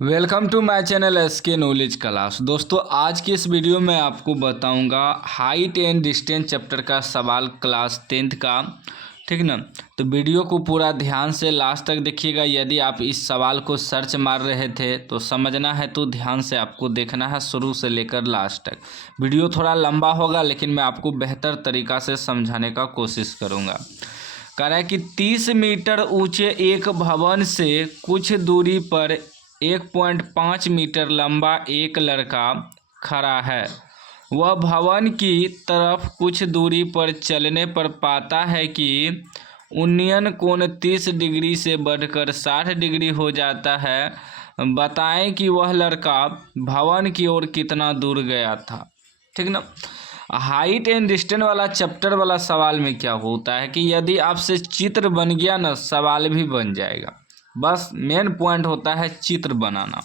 Welcome to my channel SK knowledge class. दोस्तों, आज की इस वीडियो में आपको बताऊंगा हाइट एंड डिस्टेंस चैप्टर का सवाल क्लास 10th का। ठीक ना। तो वीडियो को पूरा ध्यान से लास्ट तक देखिएगा। यदि आप इस सवाल को सर्च मार रहे थे तो समझना है तो ध्यान से आपको देखना है शुरू से लेकर लास्ट तक। वीडियो थोड़ा लंबा होगा लेकिन मैं आपको बेहतर तरीक़ा से समझाने का कोशिश करूँगा। कह रहा है कि 30 मीटर ऊंचे एक भवन से कुछ दूरी पर 1.5 मीटर लंबा एक लड़का खड़ा है। वह भवन की तरफ कुछ दूरी पर चलने पर पाता है कि उन्नयन कोण 30 डिग्री से बढ़कर 60 डिग्री हो जाता है। बताएं कि वह लड़का भवन की ओर कितना दूर गया था। ठीक ना। हाइट एंड डिस्टेंस वाला चैप्टर वाला सवाल में क्या होता है कि यदि आपसे चित्र बन गया ना, सवाल भी बन जाएगा। बस मेन पॉइंट होता है चित्र बनाना।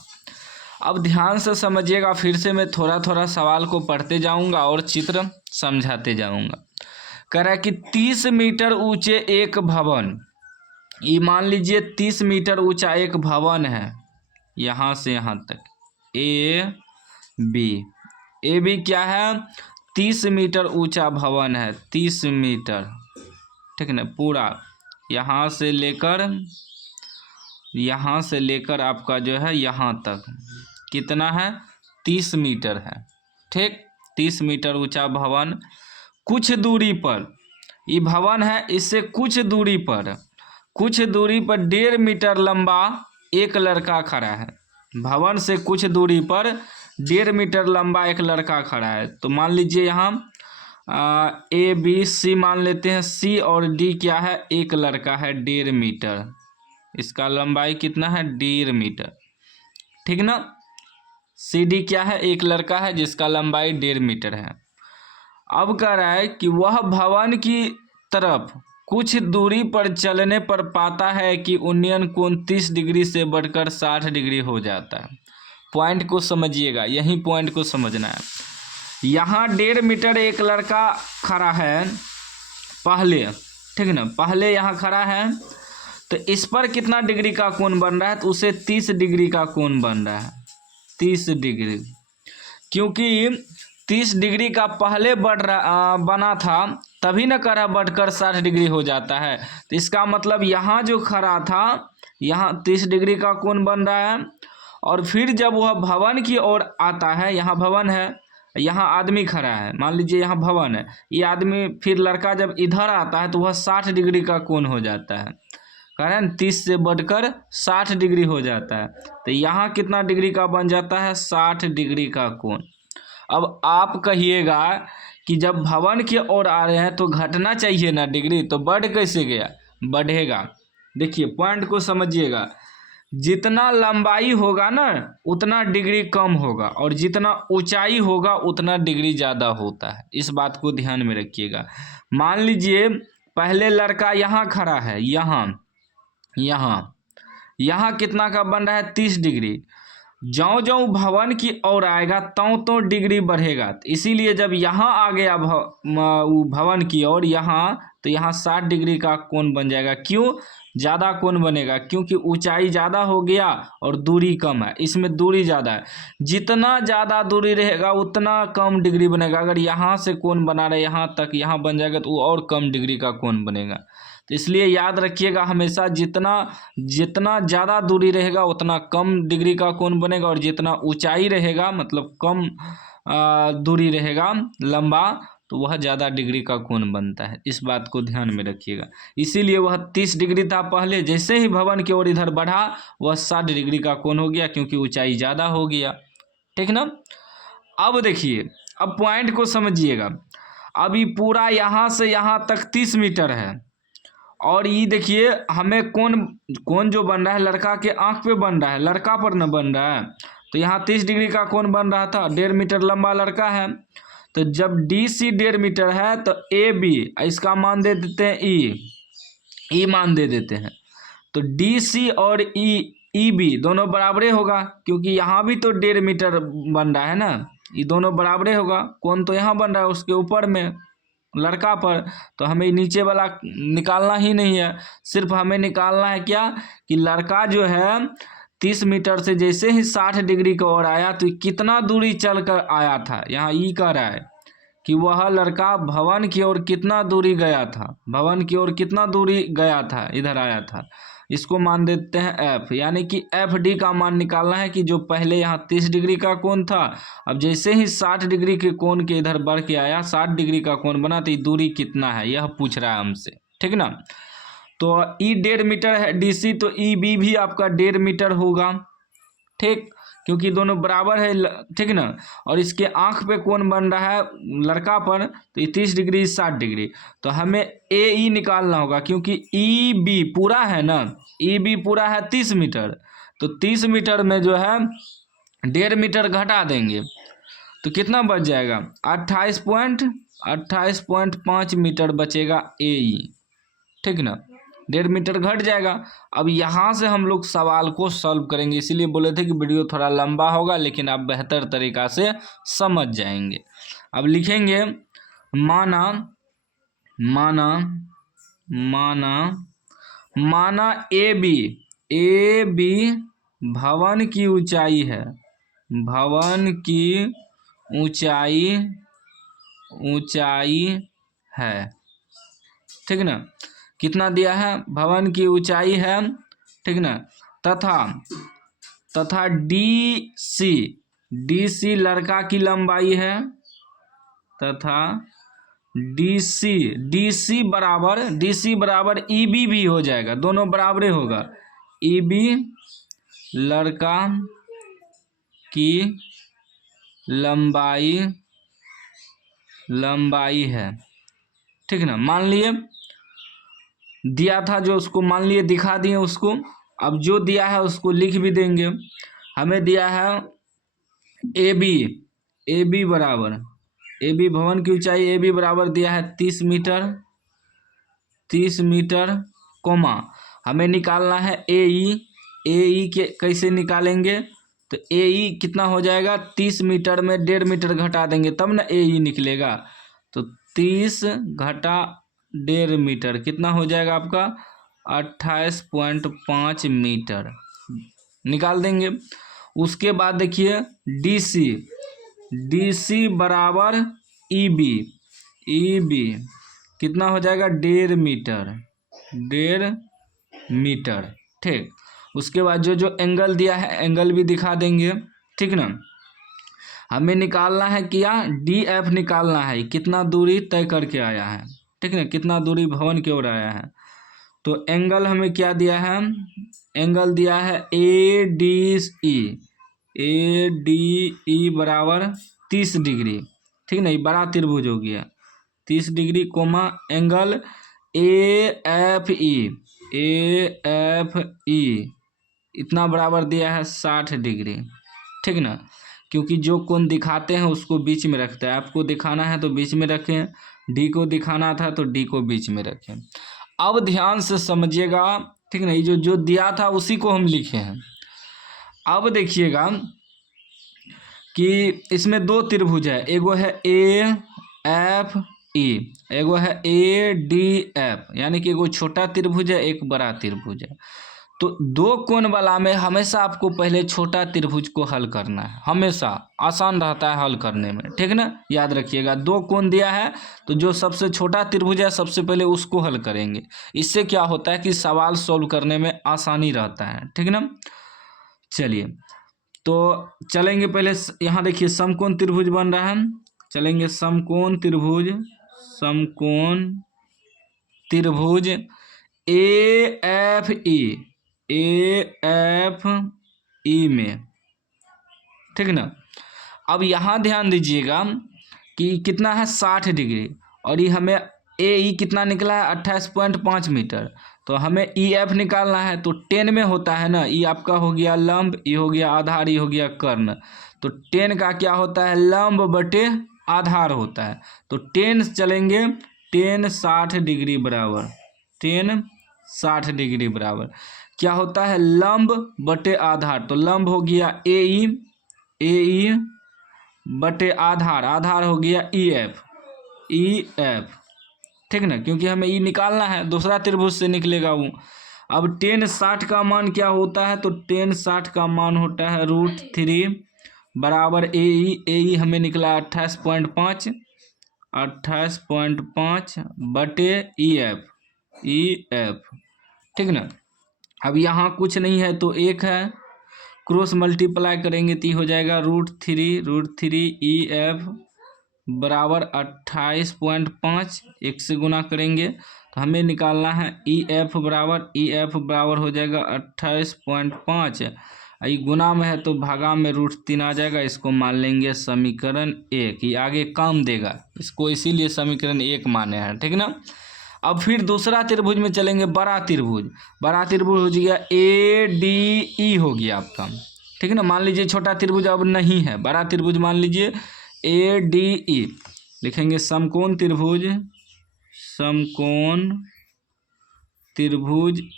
अब ध्यान से समझिएगा, फिर से मैं थोड़ा थोड़ा सवाल को पढ़ते जाऊंगा और चित्र समझाते जाऊंगा। कह रहा है कि 30 मीटर ऊंचे एक भवन, ये मान लीजिए 30 मीटर ऊंचा एक भवन है यहाँ से यहाँ तक। ए बी क्या है? 30 मीटर ऊंचा भवन है, 30 मीटर। ठीक ना। पूरा यहाँ से लेकर आपका जो है यहाँ तक कितना है? 30 मीटर है। ठीक। 30 मीटर ऊंचा भवन, कुछ दूरी पर, ये भवन है, इससे कुछ दूरी पर 1.5 मीटर लंबा एक लड़का खड़ा है। भवन से कुछ दूरी पर 1.5 मीटर लंबा एक लड़का खड़ा है। तो मान लीजिए यहाँ ए बी सी मान लेते हैं। सी और डी क्या है? एक लड़का है 1.5 मीटर। इसका लंबाई कितना है? 1.5 मीटर। ठीक ना। सी डी क्या है? एक लड़का है जिसका लंबाई 1.5 मीटर है। अब कह रहा है कि वह भवन की तरफ कुछ दूरी पर चलने पर पाता है कि उन्नयन कोण 30 डिग्री से बढ़कर 60 डिग्री हो जाता है। पॉइंट को समझिएगा, यही पॉइंट को समझना है। यहाँ 1.5 मीटर एक लड़का खड़ा है पहले। ठीक ना। पहले यहाँ खड़ा है तो इस पर कितना डिग्री का कोण बन रहा है? तो उसे 30 डिग्री का कोण बन रहा है, 30 डिग्री। क्योंकि 30 डिग्री का पहले बना था, तभी न करा बढ़कर 60 डिग्री हो जाता है। तो इसका मतलब यहाँ जो खड़ा था, यहाँ 30 डिग्री का कोण बन रहा है। और फिर जब वह भवन की ओर आता है, यहाँ भवन है, यहाँ आदमी खड़ा है, मान लीजिए यहाँ भवन है, ये आदमी, फिर लड़का जब इधर आता है तो वह 60 डिग्री का कोण हो जाता है। कारण 30 से बढ़कर 60 डिग्री हो जाता है। तो यहाँ कितना डिग्री का बन जाता है? 60 डिग्री का कोण। अब आप कहिएगा कि जब भवन की ओर आ रहे हैं तो घटना चाहिए ना डिग्री, तो बढ़ कैसे गया? बढ़ेगा। देखिए पॉइंट को समझिएगा, जितना लंबाई होगा ना उतना डिग्री कम होगा, और जितना ऊंचाई होगा उतना डिग्री ज़्यादा होता है। इस बात को ध्यान में रखिएगा। मान लीजिए पहले लड़का यहाँ खड़ा है, यहाँ कितना का बन रहा है? 30 डिग्री। ज्यों ज्यों भवन की ओर आएगा त्यों डिग्री बढ़ेगा। इसीलिए जब यहाँ आ गया भवन की ओर, यहाँ, तो यहाँ 60 डिग्री का कोण बन जाएगा। क्यों ज़्यादा कोण बनेगा? क्योंकि ऊंचाई ज़्यादा हो गया और दूरी कम है। इसमें दूरी ज़्यादा है, जितना ज़्यादा दूरी रहेगा उतना कम डिग्री बनेगा। अगर यहाँ से कोण बना रहे यहाँ तक, यहाँ बन जाएगा तो वो और कम डिग्री का कोण बनेगा। तो इसलिए याद रखिएगा हमेशा, जितना ज़्यादा दूरी रहेगा उतना कम डिग्री का कोण बनेगा, और जितना ऊंचाई रहेगा, मतलब कम दूरी रहेगा लंबा, तो वह ज़्यादा डिग्री का कोण बनता है। इस बात को ध्यान में रखिएगा। इसीलिए वह 30 डिग्री था पहले, जैसे ही भवन की ओर इधर बढ़ा वह 60 डिग्री का कोण हो गया, क्योंकि ऊंचाई ज़्यादा हो गया। ठीक ना। अब देखिए, अब पॉइंट को समझिएगा। अभी पूरा यहाँ से यहाँ तक 30 मीटर है, और ये देखिए हमें कोण जो बन रहा है लड़का के आँख पे बन रहा है, लड़का पर न बन रहा है। तो यहाँ 30 डिग्री का कोण बन रहा था, 1.5 मीटर लंबा लड़का है। तो जब डी सी 1.5 मीटर है तो ए बी, इसका मान दे देते हैं ई मान दे देते हैं। तो डी सी और ई बी दोनों बराबरे होगा, क्योंकि यहाँ भी तो 1.5 मीटर बन रहा है ना, ये दोनों बराबरे होगा। कोण तो यहाँ बन रहा है उसके ऊपर में, लड़का पर। तो हमें नीचे वाला निकालना ही नहीं है, सिर्फ हमें निकालना है क्या? कि लड़का जो है 30 मीटर से जैसे ही 60 डिग्री की ओर आया तो कितना दूरी चल कर आया था, यहाँ ई कह रहा है कि वह लड़का भवन की ओर कितना दूरी गया था, भवन की ओर कितना दूरी गया था, इधर आया था। इसको मान देते हैं एफ, यानी कि एफ डी का मान निकालना है कि जो पहले यहाँ 30 डिग्री का कोण था, अब जैसे ही 60 डिग्री के कोण के इधर बढ़ के आया, 60 डिग्री का कोण बना, तो ये दूरी कितना है यह पूछ रहा है हमसे, ठीक ना। तो ई 1.5 मीटर है डीसी, तो ई बी भी आपका 1.5 मीटर होगा, ठीक, क्योंकि दोनों बराबर है, ठीक ना। और इसके आंख पे कोण बन रहा है लड़का पर, तो ये 30 डिग्री 60 डिग्री, तो हमें ए ई निकालना होगा, क्योंकि ई बी पूरा है ना, ई बी पूरा है 30 मीटर, तो 30 मीटर में जो है 1.5 मीटर घटा देंगे तो कितना बच जाएगा, 28.5 मीटर बचेगा ए ई, ठीक ना, 1.5 मीटर घट जाएगा। अब यहाँ से हम लोग सवाल को सॉल्व करेंगे, इसीलिए बोले थे कि वीडियो थोड़ा लंबा होगा, लेकिन आप बेहतर तरीक़ा से समझ जाएंगे। अब लिखेंगे माना माना माना माना ए बी भवन की ऊंचाई है, भवन की ऊंचाई है, ठीक ना, कितना दिया है, भवन की ऊंचाई है, ठीक ना, तथा डी सी लड़का की लंबाई है, तथा डी सी बराबर ई बी भी हो जाएगा, दोनों बराबरे होगा, ई बी लड़का की लंबाई है, ठीक ना। मान लिए दिया था जो, उसको मान लिए दिखा दिए उसको। अब जो दिया है उसको लिख भी देंगे। हमें दिया है ए बी बराबर, ए बी भवन की ऊंचाई ए बी बराबर दिया है 30 मीटर, कोमा हमें निकालना है ए ई के कैसे निकालेंगे, तो ए ई कितना हो जाएगा, 30 मीटर में 1.5 मीटर घटा देंगे तब ना ए ई निकलेगा, तो 30 घटा 1.5 मीटर कितना हो जाएगा आपका 28.5 मीटर निकाल देंगे। उसके बाद देखिए डी सी बराबर ई बी कितना हो जाएगा 1.5 मीटर, ठीक। उसके बाद जो एंगल दिया है एंगल भी दिखा देंगे, ठीक ना। हमें निकालना है क्या, डी एफ निकालना है, कितना दूरी तय करके आया है, ठीक है, कितना दूरी भवन की ओर आया है। तो एंगल हमें क्या दिया है, एंगल दिया है ए डी ई बराबर 30 डिग्री, ठीक ना, ये बड़ा त्रिभुज हो गया 30 degree, comma angle A F E इतना बराबर दिया है 60 डिग्री, ठीक ना, क्योंकि जो कोण दिखाते हैं उसको बीच में रखता है, आपको दिखाना है तो बीच में रखें, डी को दिखाना था तो डी को बीच में रखें। अब ध्यान से समझिएगा, ठीक ना, ये जो दिया था उसी को हम लिखे हैं। अब देखिएगा कि इसमें 2 त्रिभुज है, एगो है ए एफ ई, एगो है ए डी एफ, यानी कि एगो छोटा त्रिभुज है एक बड़ा त्रिभुज है। तो 2 कोण वाला में हमेशा आपको पहले छोटा त्रिभुज को हल करना है, हमेशा आसान रहता है हल करने में, ठीक ना, याद रखिएगा। 2 कोण दिया है तो जो सबसे छोटा त्रिभुज है सबसे पहले उसको हल करेंगे, इससे क्या होता है कि सवाल सॉल्व करने में आसानी रहता है, ठीक ना। चलिए तो चलेंगे पहले, यहाँ देखिए समकोण त्रिभुज बन रहा है, चलेंगे समकोण त्रिभुज ए एफ ई में, ठीक ना। अब यहाँ ध्यान दीजिएगा कि कितना है 60 डिग्री, और ये हमें ए ई कितना निकला है 28.5 मीटर, तो हमें ई एफ निकालना है, तो 10 में होता है ना, ई आपका हो गया लंब, ई हो गया आधार, ई हो गया कर्ण, तो 10 का क्या होता है लंब बटे आधार होता है, तो 10 चलेंगे 10 60 डिग्री बराबर, 10 60 डिग्री बराबर क्या होता है लंब बटे आधार, तो लंब हो गया ए ई बटे आधार हो गया ई एफ, ठीक ना, क्योंकि हमें ई निकालना है, दूसरा त्रिभुज से निकलेगा वो। अब टेन 60 का मान क्या होता है, तो टेन 60 का मान होता है √3 बराबर ए हमें निकला 28.5 बटे EF ठीक ना। अब यहाँ कुछ नहीं है तो एक है, क्रॉस मल्टीप्लाई करेंगे तो हो जाएगा √3 EF बराबर 28.5, एक से गुना करेंगे तो हमें निकालना है EF बराबर हो जाएगा 28.5, ये गुना में है तो भागा में √3 आ जाएगा। इसको मान लेंगे समीकरण 1, ये आगे काम देगा, इसको इसीलिए समीकरण 1 माने हैं, ठीक ना। अब फिर दूसरा त्रिभुज में चलेंगे, बड़ा त्रिभुज हो गया ADE हो गया आपका, ठीक है ना। मान लीजिए छोटा त्रिभुज अब नहीं है, बड़ा त्रिभुज मान लीजिए ADE, लिखेंगे समकोण त्रिभुज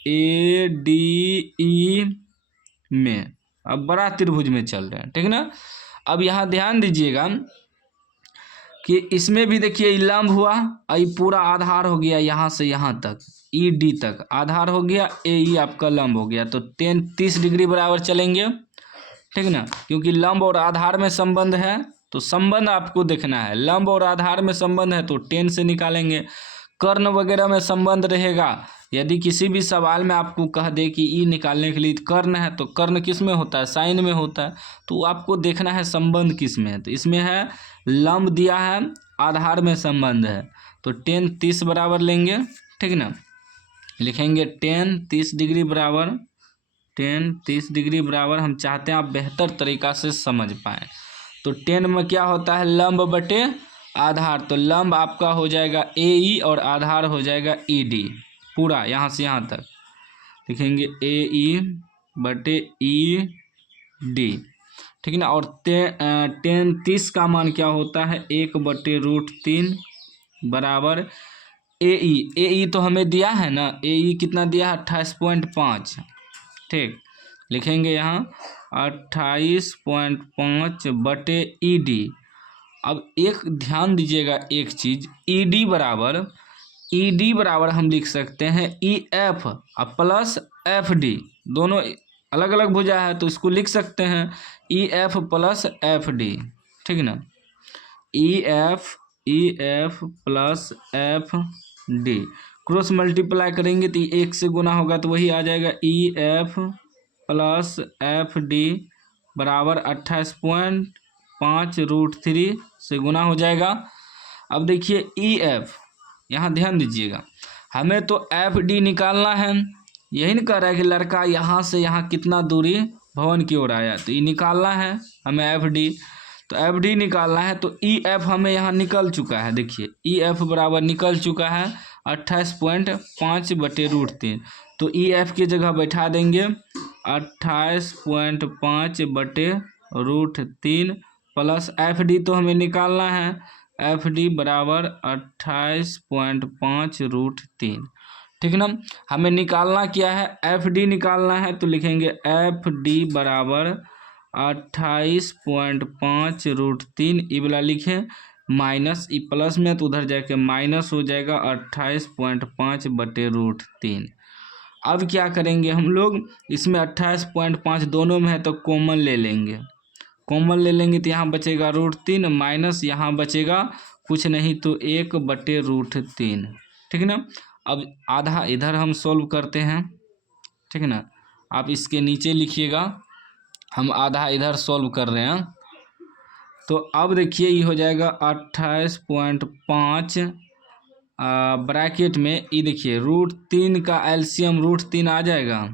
ADE में, अब बड़ा त्रिभुज में चल रहे हैं, ठीक है ना। अब यहाँ ध्यान दीजिएगा कि इसमें भी देखिए लंब हुआ, ये पूरा आधार हो गया यहाँ से यहाँ तक, ED तक आधार हो गया, AE आपका लंब हो गया, तो 30 डिग्री बराबर चलेंगे, ठीक ना। क्योंकि लंब और आधार में संबंध है तो संबंध आपको देखना है, लंब और आधार में संबंध है तो 10 से निकालेंगे। कर्ण वगैरह में संबंध रहेगा, यदि किसी भी सवाल में आपको कह दे कि ई निकालने के लिए कर्ण है, तो कर्ण किस में होता है, साइन में होता है, तो आपको देखना है संबंध किस में है। तो इसमें है लंब दिया है, आधार में संबंध है, तो 10 30 बराबर लेंगे, ठीक ना। लिखेंगे 10 30 डिग्री बराबर, हम चाहते हैं आप बेहतर तरीका से समझ पाएँ। तो 10 में क्या होता है, लंब बटे आधार, तो लंब आपका हो जाएगा AE और आधार हो जाएगा ED, पूरा यहाँ से यहाँ तक लिखेंगे AE बटे ED, ठीक ना। और 10 30 का मान क्या होता है, 1 बटे √3 बराबर AE तो हमें दिया है ना, AE कितना दिया है 28.5, ठीक। लिखेंगे यहाँ 28.5 बटे ED। अब एक ध्यान दीजिएगा एक चीज़, ED बराबर हम लिख सकते हैं EF प्लस FD, दोनों अलग अलग भुजा है तो इसको लिख सकते हैं EF प्लस FD, ठीक ना। EF plus FD cross multiply करेंगे तो 1 से गुना होगा तो वही आ जाएगा EF प्लस FD बराबर 28.5 √3 से गुना हो जाएगा। अब देखिए EF, यहाँ ध्यान दीजिएगा, हमें तो FD निकालना है, यही नहीं कह रहा है कि लड़का यहाँ से यहाँ कितना दूरी भवन की ओर आया, तो ये निकालना है हमें FD, तो FD निकालना है तो EF हमें यहाँ निकल चुका है, देखिए EF बराबर निकल चुका है 28.5 बटे √3, तो EF की जगह बैठा देंगे 28.5 बटे √3 प्लस FD तो हमें निकालना है, FD बराबर 28.5 √3, ठीक ना। हमें निकालना क्या है, FD निकालना है, तो लिखेंगे FD बराबर 28.5 √3, ये वाला लिखें माइनस, ई प्लस में तो उधर जाके माइनस हो जाएगा 28.5 बटे √3। अब क्या करेंगे हम लोग, इसमें 28.5 दोनों में है तो कॉमन ले लेंगे, तो यहाँ बचेगा √3 माइनस यहाँ बचेगा कुछ नहीं तो 1 बटे √3, ठीक ना। अब आधा इधर हम सॉल्व करते हैं, ठीक है ना, आप इसके नीचे लिखिएगा, हम आधा इधर सॉल्व कर रहे हैं। तो अब देखिए ये हो जाएगा 28.5 ब्रैकेट में, ये देखिए √3 का एलसीएम √3 आ जाएगा,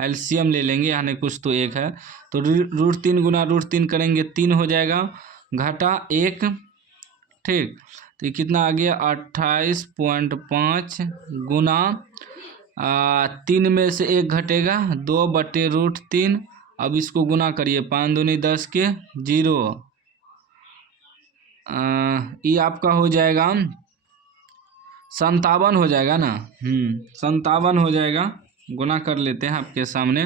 एलसीएम ले लेंगे, यानी कुछ तो 1 है, तो √3 गुना √3 करेंगे 3 हो जाएगा, घटा 1, ठीक। तो ये कितना आ गया 28.5 गुना 3 में से 1 घटेगा 2 बटे √3, अब इसको गुना करिए, 5 दूनी 10 के 0, ये आपका हो जाएगा 57 हो जाएगा ना, 57 हो जाएगा, गुना कर लेते हैं आपके सामने,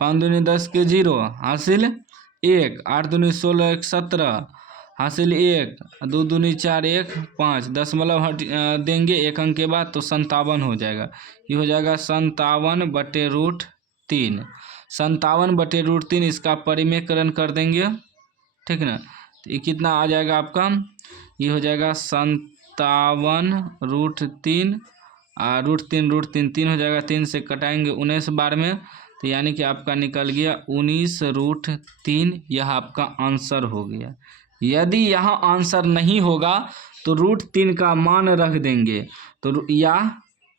5 दूनी 10 के 0 हासिल 1, 8 दूनी 16 1 17, हासिल 1, 2 दूनी 4, 1 5, 10 मतलब देंगे 1 अंक के बाद तो 57 हो जाएगा। ये हो जाएगा 57/√3। 57/√3 इसका परिमेयकरण कर देंगे, ठीक ना। तो ये कितना आ जाएगा आपका, ये हो जाएगा 57√3 √3 3 हो जाएगा, 3 से कटाएंगे 19 बार में, तो यानी कि आपका निकल गया 19√3। यह आपका आंसर हो गया। यदि यहाँ आंसर नहीं होगा तो √3 का मान रख देंगे, तो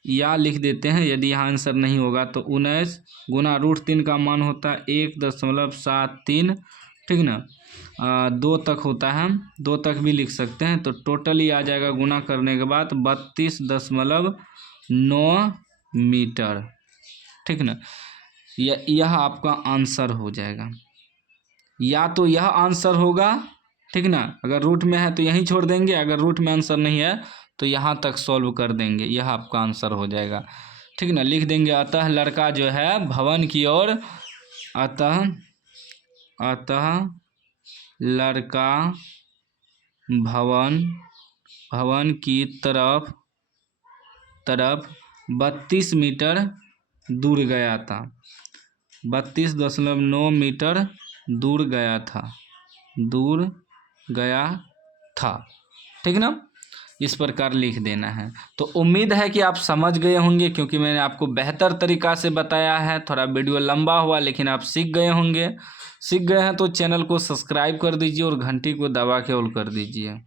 या लिख देते हैं। यदि यहाँ आंसर नहीं होगा तो 19 गुना √3 का मान होता है 1.73, ठीक ना। 2 तक होता है, 2 तक भी लिख सकते हैं। तो टोटली आ जाएगा गुना करने के बाद 32.9 मीटर, ठीक ना। यह आपका आंसर हो जाएगा। या तो यह आंसर होगा, ठीक ना। अगर रूट में है तो यहीं छोड़ देंगे, अगर रूट में आंसर नहीं है तो यहाँ तक सॉल्व कर देंगे, यह आपका आंसर हो जाएगा, ठीक ना। लिख देंगे अतः लड़का जो है भवन की ओर, अतः लड़का भवन की तरफ 32 मीटर दूर गया था। 32.9 मीटर दूर गया था, ठीक ना। इस प्रकार लिख देना है। तो उम्मीद है कि आप समझ गए होंगे, क्योंकि मैंने आपको बेहतर तरीक़ा से बताया है। थोड़ा वीडियो लंबा हुआ लेकिन आप सीख गए होंगे। सीख गए हैं तो चैनल को सब्सक्राइब कर दीजिए और घंटी को दबा के ऑल कर दीजिए।